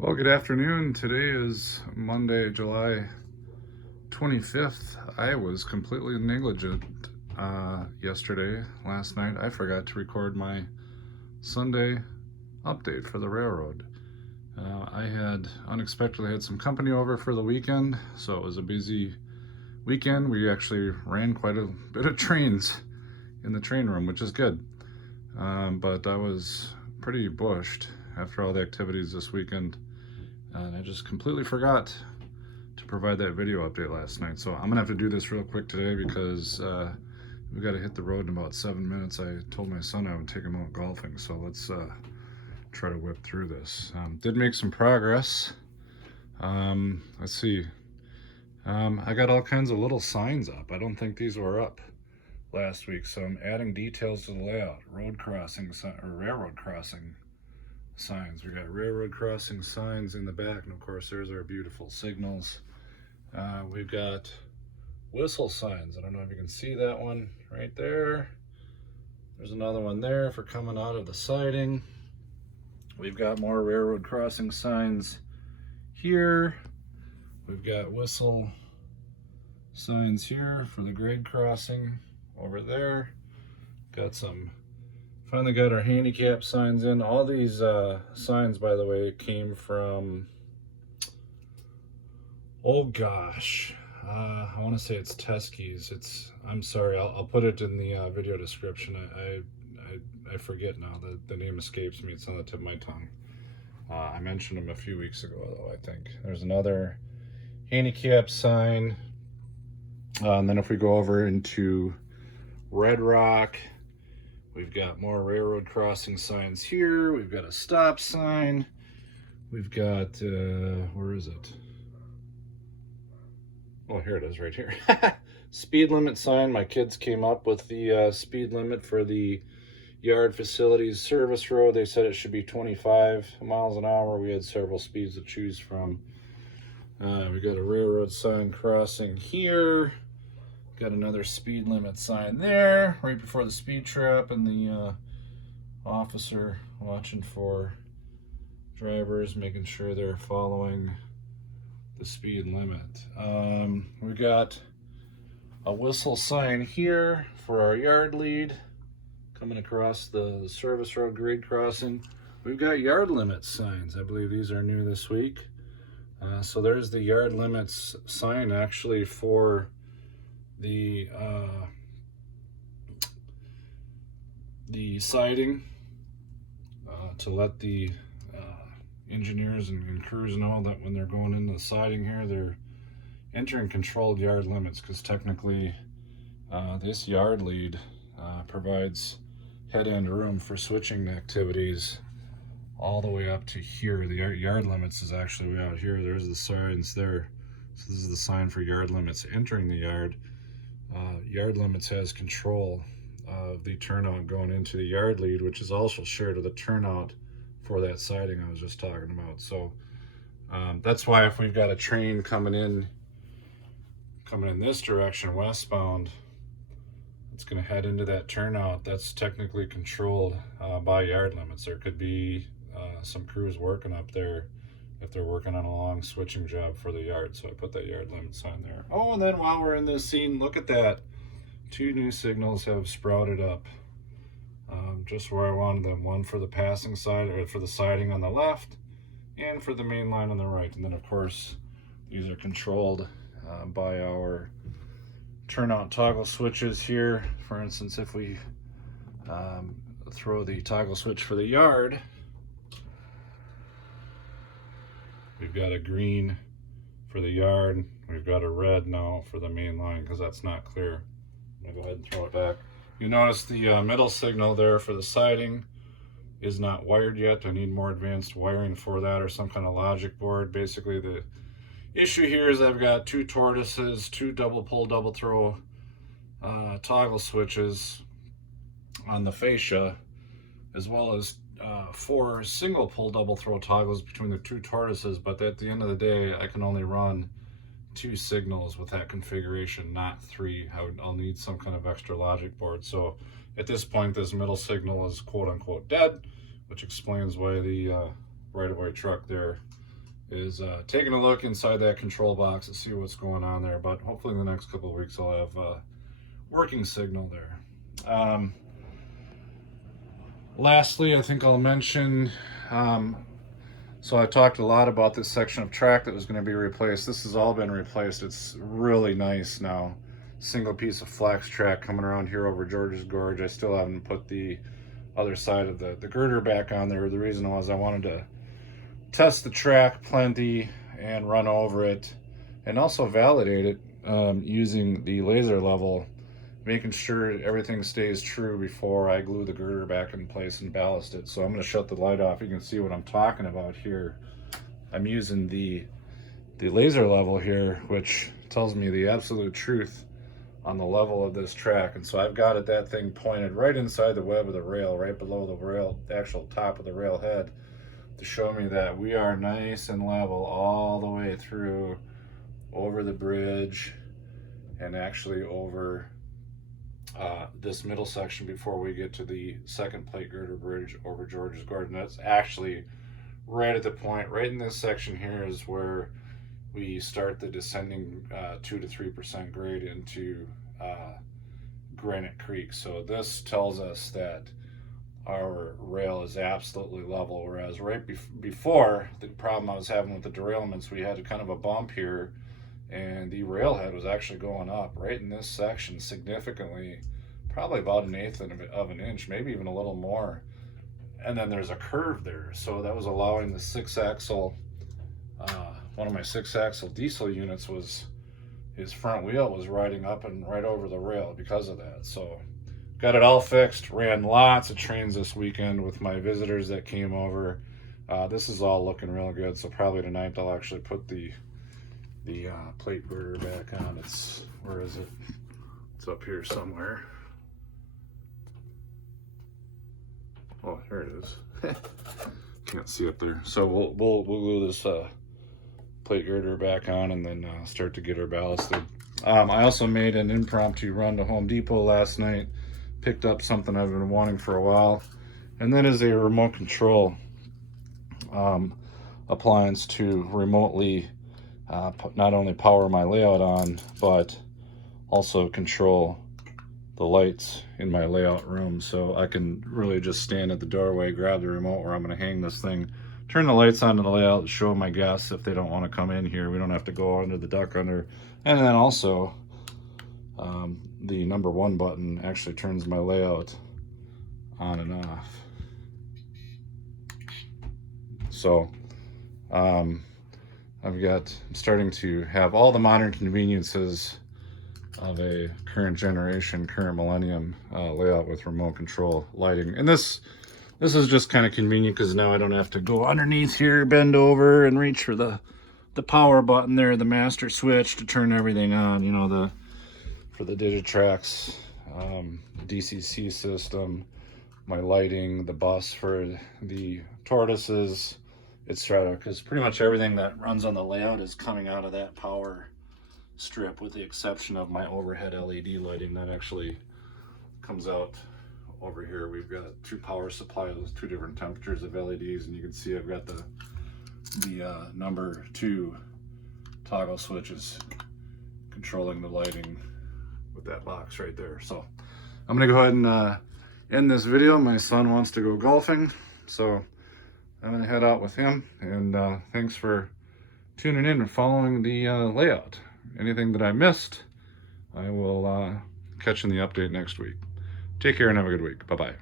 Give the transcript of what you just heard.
Well, good afternoon. Today is Monday, July 25th. I was completely negligent last night. I forgot to record my Sunday update for the railroad. I had unexpectedly had some company over for the weekend, so it was a busy weekend. We actually ran quite a bit of trains in the train room, which is good. But I was pretty bushed after all the activities this weekend. And I just completely forgot to provide that video update last night. So I'm gonna have to do this real quick today because we gotta hit the road in about 7 minutes. I told my son I would take him out golfing. So let's try to whip through this. Did make some progress. Let's see. I got all kinds of little signs up. I don't think these were up last week. So I'm adding details to the layout. Road crossing or railroad crossing signs. We got railroad crossing signs in the back, and of course there's our beautiful signals. We've got whistle signs. I don't know if you can see that one right there. There's another one there for coming out of the siding. We've got more railroad crossing signs here. We've got whistle signs here for the grade crossing over there. Finally got our handicap signs in. All these signs, by the way, came from, oh gosh, I want to say it's Teskey's. I'm sorry, I'll put it in the video description. I forget now. The name escapes me. It's on the tip of my tongue. I mentioned them a few weeks ago, though, I think. There's another handicap sign. And then if we go over into Red Rock, we've got more railroad crossing signs here. We've got a stop sign. We've got, where is it? Oh, here it is right here. Speed limit sign. My kids came up with the speed limit for the yard facilities service road. They said it should be 25 miles an hour. We had several speeds to choose from. We got a railroad sign crossing here. Got another speed limit sign there, right before the speed trap, and the officer watching for drivers, making sure they're following the speed limit. We got a whistle sign here for our yard lead coming across the service road grade crossing. We've got yard limit signs. I believe these are new this week. So there's the yard limits sign actually for the siding, to let the engineers and crews know that when they're going into the siding here, they're entering controlled yard limits, because technically this yard lead provides head-end room for switching activities all the way up to here. The yard limits is actually way out here. There's the signs there. So this is the sign for yard limits entering the yard. Yard limits has control of the turnout going into the yard lead, which is also shared with the turnout for that siding I was just talking about. So that's why if we've got a train coming in this direction westbound, it's going to head into that turnout. That's technically controlled by yard limits. There could be some crews working up there if they're working on a long switching job for the yard. So I put that yard limit sign there. Oh, and then while we're in this scene, look at that. 2 new signals have sprouted up just where I wanted them. One for the passing side, or for the siding on the left, and for the main line on the right. And then of course, these are controlled by our turnout toggle switches here. For instance, if we throw the toggle switch for the yard, we've got a green for the yard. We've got a red now for the main line, because that's not clear. I'm gonna go ahead and throw it back. You notice the middle signal there for the siding is not wired yet. I need more advanced wiring for that, or some kind of logic board. Basically, the issue here is I've got 2 tortoises, 2 double pull, double throw toggle switches on the fascia, as well as 4 single pull double throw toggles between the 2 tortoises. But at the end of the day, I can only run 2 signals with that configuration, not 3. I'll need some kind of extra logic board. So at this point, this middle signal is quote unquote dead, which explains why the right-of-way truck there is taking a look inside that control box to see what's going on there. But hopefully in the next couple of weeks I'll have working signal there. Lastly, I think I'll mention, so I talked a lot about this section of track that was going to be replaced. This has all been replaced. It's really nice now. Single piece of flex track coming around here over George's Gorge. I still haven't put the other side of the girder back on there. The reason was I wanted to test the track plenty and run over it, and also validate it using the laser level, making sure everything stays true before I glue the girder back in place and ballast it. So I'm going to shut the light off. You can see what I'm talking about here. I'm using the laser level here, which tells me the absolute truth on the level of this track. And so I've got that thing pointed right inside the web of the rail, right below the rail, the actual top of the rail head, to show me that we are nice and level all the way through, over the bridge, and actually over this middle section before we get to the second plate girder bridge over George's Gorge. That's actually right at the point, right in this section here is where we start the descending 2 to 3% grade into Granite Creek. So this tells us that our rail is absolutely level, whereas right before, the problem I was having with the derailments, we had kind of a bump here, and the railhead was actually going up right in this section significantly, probably about 1/8 of an inch, maybe even a little more. And then there's a curve there, so that was allowing the 6-axle, one of my 6-axle diesel units, was his front wheel was riding up and right over the rail because of that. So got it all fixed, ran lots of trains this weekend with my visitors that came over. This is all looking real good, so probably tonight I'll actually put the plate girder back on. Where is it? It's up here somewhere. Oh, here it is. Can't see up there. So we'll glue this plate girder back on and then start to get her ballasted. I also made an impromptu run to Home Depot last night. Picked up something I've been wanting for a while, and that is a remote control appliance to remotely not only power my layout on, but also control the lights in my layout room. So I can really just stand at the doorway, grab the remote where I'm going to hang this thing, turn the lights on in the layout, show my guests if they don't want to come in here. We don't have to go under the duck under. And then also the number 1 button actually turns my layout on and off. So I'm starting to have all the modern conveniences of a current generation, current millennium layout with remote control lighting. And this is just kind of convenient because now I don't have to go underneath here, bend over, and reach for the power button there, the master switch to turn everything on. You know, for the Digitrax DCC system, my lighting, the bus for the tortoises, etc. Because pretty much everything that runs on the layout is coming out of that power strip, with the exception of my overhead LED lighting that actually comes out over here. We've got 2 power supplies with 2 different temperatures of LEDs, and you can see I've got the number 2 toggle switches controlling the lighting with that box right there. So I'm gonna go ahead and end this video. My son wants to go golfing, so I'm gonna head out with him. And thanks for tuning in and following the layout. Anything that I missed, I will catch in the update next week. Take care and have a good week. Bye-bye.